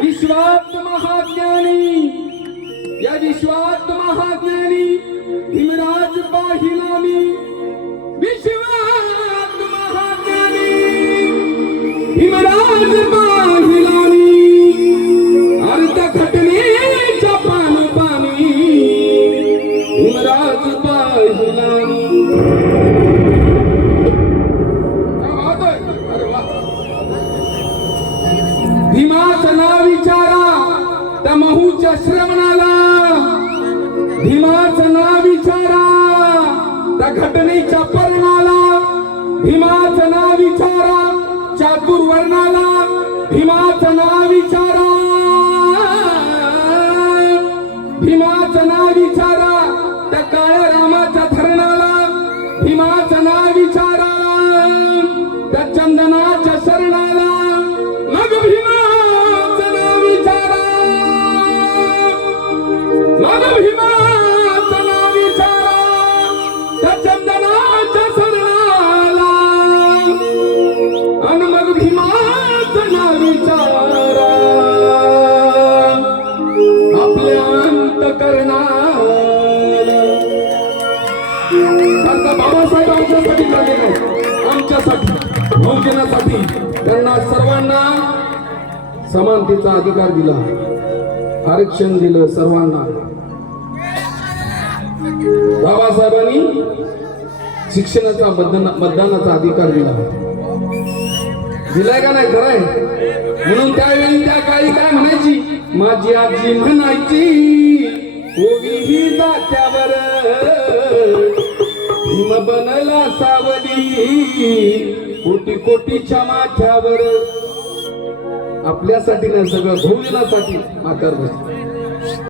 विश्वात महाज्ञानी या विश्वात महाज्ञानी हिमराज पाहिला मी विश्वात महाज्ञानी हिमराज भीमाचं नाव विचारा त्या महूच्या श्रवणाला. भीमाचं नाव विचारा त्या घटनेच्या पर्णाला. भीमाचं नाव विचारा चातुर्वर्णाला भीमाचं नाव विचारा. भीमाचं नाव विचारा. चंदनाच्या शरणाला मग भीमाचं नाव विचारा. मग भीमाचं नाव विचारा. त्या चंदनाच्या शरणाला आणि मग भीमाचं नाव विचारा. आपल्या अंत करणार बाबासाहेब आमच्यासाठी झाले आमच्यासाठी. बहुजनासाठी त्यांना सर्वांना समानतेचा अधिकार दिला. आरक्षण दिलं सर्वांना. बाबासाहेबांनी शिक्षणाचा मतदानाचा अधिकार दिला. दिलाय का नाही? खरंय. म्हणून त्यावेळी त्या काळी काय म्हणायची? माझी आजी म्हणायची ओवी ही जात्या सावली. कोटी कोटीच्या माथ्यावर. आपल्यासाठी ना सगळं बहुजनासाठी माकार बसली.